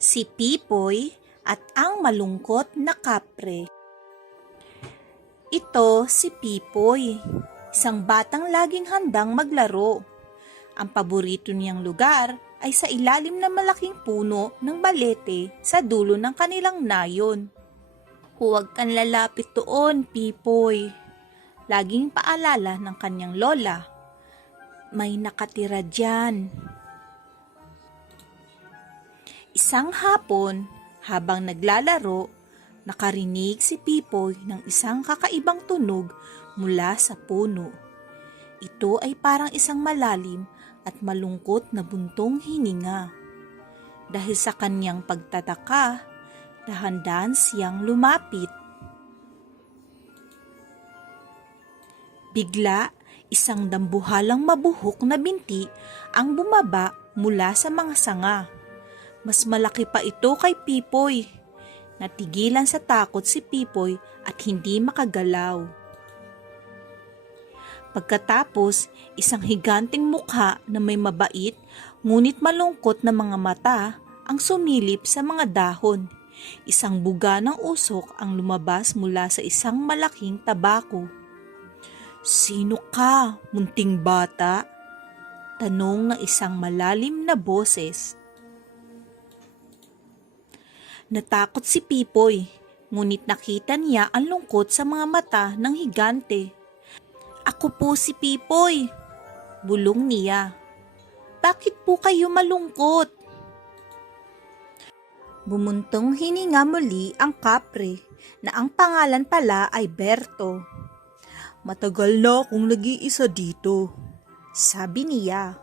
si Pipoy at ang malungkot na kapre. Ito si Pipoy, isang batang laging handang maglaro. Ang paborito niyang lugar ay sa ilalim ng malaking puno ng balete sa dulo ng kanilang nayon. Huwag kang lalapit doon, Pipoy. Laging paalala ng kanyang lola. May nakatira dyan. Isang hapon, habang naglalaro, nakarinig si Pipoy ng isang kakaibang tunog mula sa puno. Ito ay parang isang malalim at malungkot na buntong hininga. Dahil sa kanyang pagtataka, dahan-dahan siyang lumapit. Bigla, isang dambuhalang mabuhok na binti ang bumaba mula sa mga sanga. Mas malaki pa ito kay Pipoy. Natigilan sa takot si Pipoy at hindi makagalaw. Pagkatapos, isang higanting mukha na may mabait ngunit malungkot na mga mata ang sumilip sa mga dahon. Isang buga ng usok ang lumabas mula sa isang malaking tabako. Sino ka, munting bata? Tanong ng isang malalim na boses. Natakot si Pipoy, ngunit nakita niya ang lungkot sa mga mata ng higante. Ako po si Pipoy, bulong niya. Bakit po kayo malungkot? Bumuntong hininga muli ang kapre na ang pangalan pala ay Berto. Matagal na akong nag-iisa dito, sabi niya.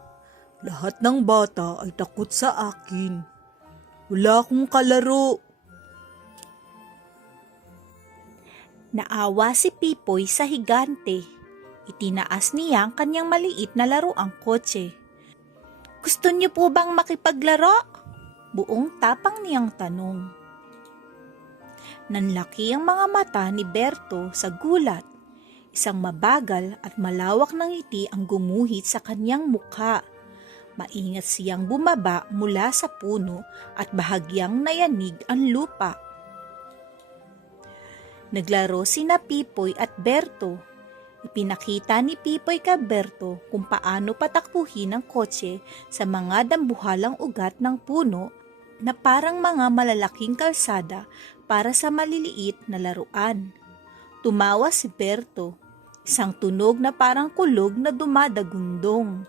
Lahat ng bata ay takot sa akin. Wala akong kalaro. Naawa si Pipoy sa higante. Itinaas niya ang kanyang maliit na laruang kotse. Gusto niyo po bang makipaglaro? Buong tapang niyang tanong. Nanlaki ang mga mata ni Berto sa gulat. Isang mabagal at malawak na ngiti ang gumuhit sa kanyang mukha. Maingat siyang bumaba mula sa puno at bahagyang nayanig ang lupa. Naglaro sina Pipoy at Berto. Ipinakita ni Pipoy kay Berto kung paano patakbuhin ang kotse sa mga dambuhalang ugat ng puno na parang mga malalaking kalsada para sa maliliit na laruan. Tumawa si Berto, isang tunog na parang kulog na dumadagundong.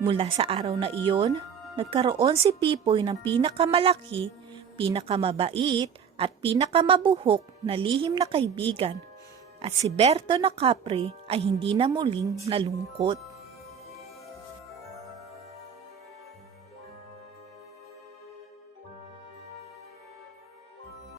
Mula sa araw na iyon, nagkaroon si Pipoy ng pinakamalaki, pinakamabait at pinakamabuhok na lihim na kaibigan at si Berto na Capri ay hindi na muling nalungkot.